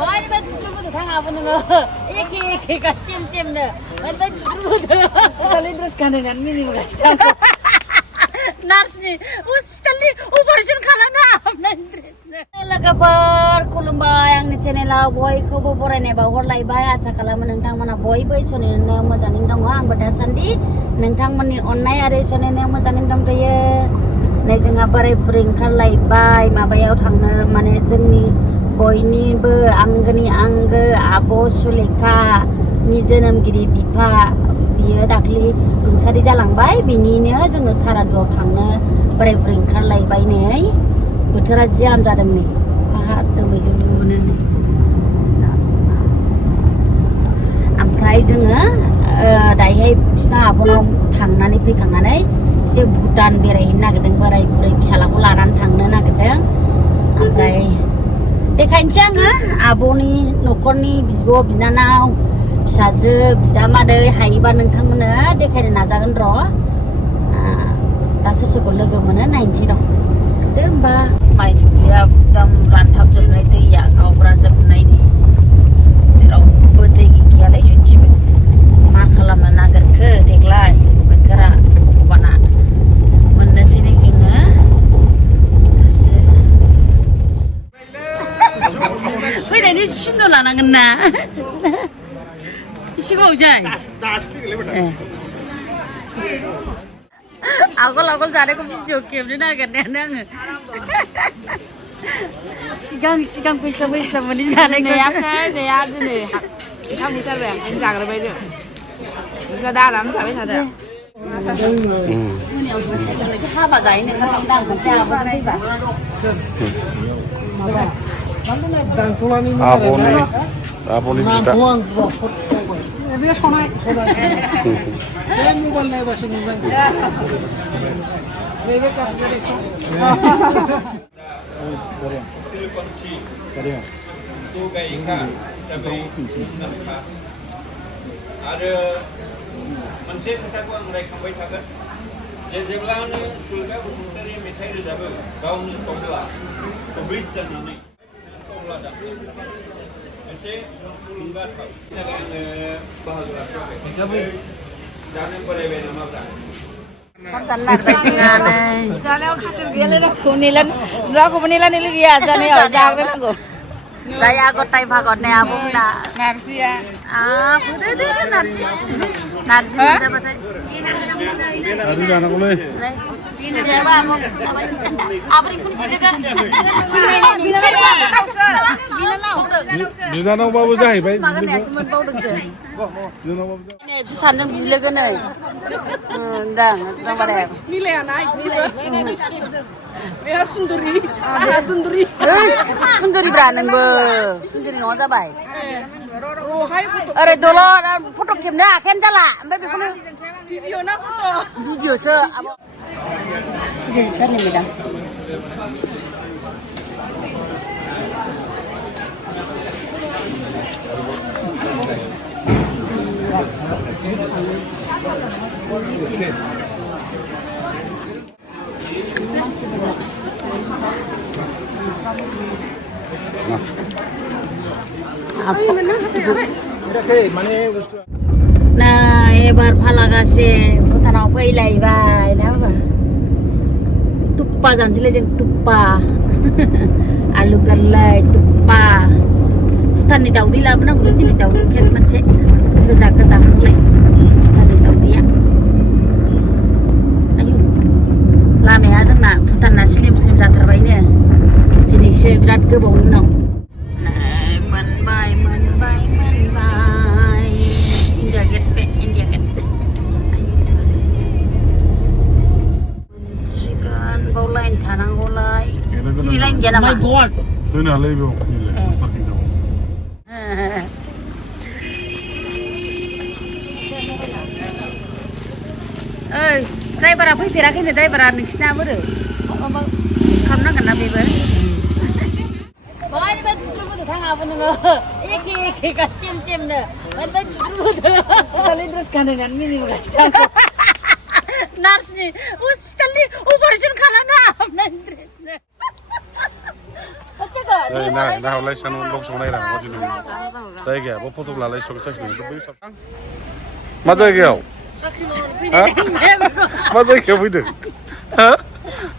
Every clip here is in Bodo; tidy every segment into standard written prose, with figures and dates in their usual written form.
Bagaimana dulu tang apa nengok? Eki kasih dah. Bagaimana dulu Sekali terus kandangan mini bekas. Nars ni, sekali operation kalana apa dressnya. Lagabar kulumba yang ni channel boy ko boray ne bahor lai baya cakala menentang mana boy boy sonen ne mazangin dong ang berdasar di nentang mani online ada sonen ne mazangin dong dia. Ne jenga barai pering kalai bay mabayau thang ne mana jengi boy ni be anggani angge abo suleka ni jenam giri pipa. Biar dakli rungsari jalangbay bininya जोङो सारादुआव थांनो बोराय बुरै ओंखारलायबाय नै बोथोरा जि आराम जादों नै अखा दोमैलुलुनो नै ओमफ्राय जोङो दायोहाय बिसिना आब'नाव थांनानै फैखांनानै एसे भुटान बेरायहैनो नागिरदों बोराय बुरै फिसालाखौ लानानै थांनो नागिरदों ओमफ्राय देखायनोसै आङो आब'नि न'खरनि बिब' बिनानाव फिसाजो बिजामादै हायोबा नोंथांमोननो देखायनो नाजागोन र' दा सोर सोरखौ लोगो मोनो नायनोसै र' दे होमबा माइ दुब्लिया एकदम रानथाबजोबनाय दैया गावब्रा जोबनायनि जेरावबो दै गैयालाय जुथिबो मा खालामनो नागिरखो देग्लाय बोथोरा भगबाना मोननोसै नै जोङो फैनायनि सिन लानांगोन ना Sigo jai. Agol jare ko video game ni na ganne nang. Sigang pisa mani jare ko ya sa ne ya ne. Kamu tar ba kan jagra ba je. Bisa da lam sa ba sa da. Ni ha ba jai ne ka dang ko ja ba dai ba. Dang tulani ni. Aboni bista. Biar sonai. Jangan mobile ni bahasa Indonesia. Lebe kat dia itu. Kariya. Tu gaya sampai nampak. Ada manusia kata aku angrai kampai thagat. Jeblane sulga buntari mithai rejabe. Gaun tobla. Toblis janani. Tobla dah. ऐसे लुंगा था बहुत बड़ा जाने पड़े वे ना Magra Tanlar bajingan Jane khatir gele na khunilan rago banilan ile giya jane jagre nago. Saya gotai bhagot ne abu na. Narsi ya. Bude de narsi. Narsi bude batai. Aduh jangan aku leh. Dewa abu. Abri kun jaga. Bina nau babu jahai bai. Makan ya semua bau dengce. Bina babu. Ini bisa sanjang bijilagan nih. Dah, nomor ya. Nilai anak jiwa. Biar sunduri. Sunduri. Sunduri beranan be. Sunduri noza baik. Rohai foto. Are dolo foto kemnya akan jala. Ambil bekono. Video na foto. Video se. Ini kan ini dah. Nah, ebar palagase putana failaibay na ba. Tuppa janjile jeng tuppa. Alu garlai tuppa. Futani daudi labna gulutini daudi plet manche. Kejaga hanglai. Futani daudi ya. Ayo. Lamanya जोंना भुटानना स्लिम जाथारबायनो दिनैसो बिराद गोबावनि उनाव मोनबाय इन्डिया गेट मोनसिगोन बाव लाइन थानांगौलाय दिनै लाइन गैया नामा? Tuh leh beau. Driver'a फैफेराखैनो driver'a नोंसिना बोरो खालामनांगोन ना बेबो बहायनिफ्राय दुद्रुबोदो थाङाबो नोङो एखे सेमनो ओमफ्राय दुद्रुबोदो Sekali terus kandangan mini bekas. नार्सनि हस्पिटालनि अपारेसन खालामना हाबनाय ड्रेसनो Nah, hawlai san lok songnai ra ngodi nung. Jaygaya bo photo lalai sok sas nung. Ma जायगायाव? Ha? Ma जायगायाव फैदों? Ha?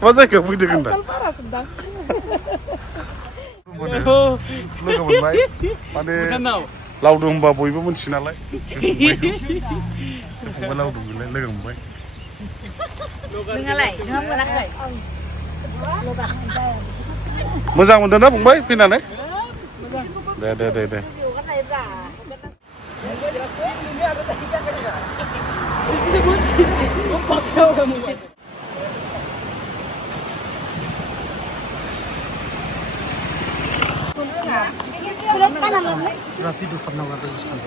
Ma जायगायाव फैदों होनदां? लोगो मोनबाय माने लावदुम होनबा बयबो मिथियो नालाय फंबाय लावदुम लोगो मोनबाय नोंहालाय नोंहा मोनाखै मोजां मोनदों ना फंबाय फैनानै दे Rapi do pernah warna sekarang.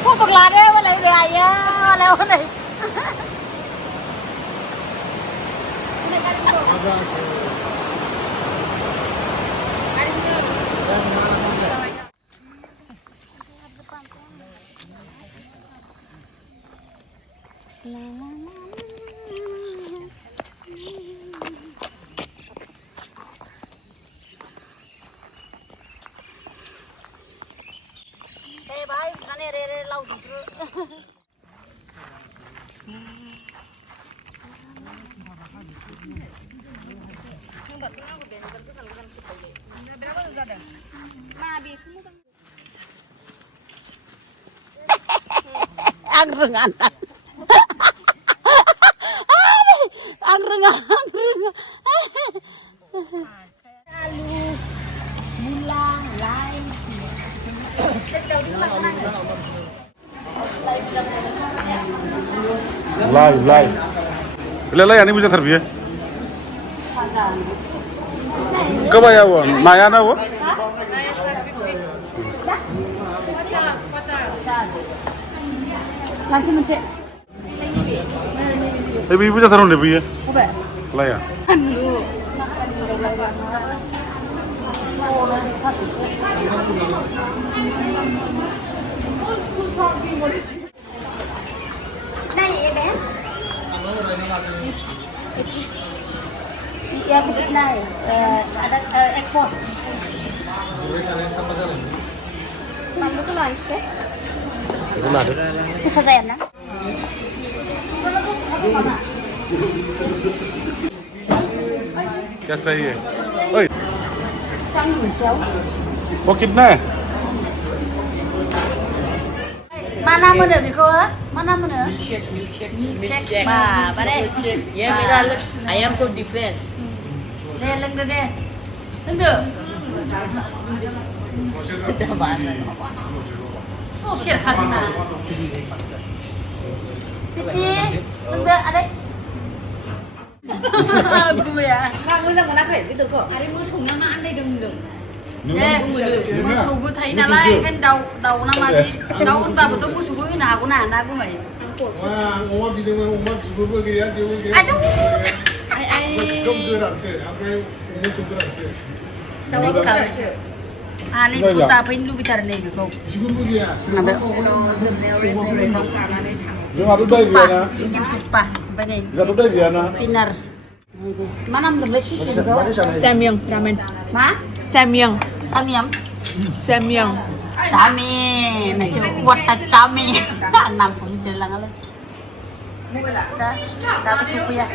Kok berlari mulai dia lewat nih. Eh, baik, kan re laut itu. Angrengan. Angrengan. Alu, mula, lai. Lai. Lai ani bisa terbiasa. Kebaya wo, naya na wo. Lanci mencet. Ibu bisa taruh deh bu ya. Lai ya. Iya, betul nih. Ada ekspor. Mana tuh lagi sih? Itu saja ya, nak. क्या चाहिए ओए Sang hijau. वो कितना है Mana mana Biko? Mana mana? Milkshake. Bah, bare. Yeah, Mira, look, I am so different. Leng deh. Tunggu. So share kan na. Titi, tunggu ada. Gue ya. Nggak monakhै gitu kok. Hari moसौnya मा आन्दायदों मोसौबो थायो नालाय ओंखायनो दाउ नामा दाउ होनबाबोथ' मोसौबो होनो हागौ ना ना गुमै अमा बिदोंमोन अमा बिगुरबो गैया जेबो गैया एकदम गोरानसो ओमफ्राय मोसौ गोरानसो दाउआ गोरानसो आनै बेखौ जाफैनो लुबैथारो नै बेखौ बिगुरबो गैया जोबनायाव रेस्टुरेन्टाव जानानै थांसै जोंहाथ' दाय गैयाना चिकेन थुक्पा ओमफ्राय नै जोंहाथ' दाय गैयाना पिनार मा नाम होनदोंलै सुइसिखौ Samyang ramen. मा Samyang. सामियाम Samyang. Sami, nasi kuat kami. Enam puluh jelang lah. Sudah, suku ya.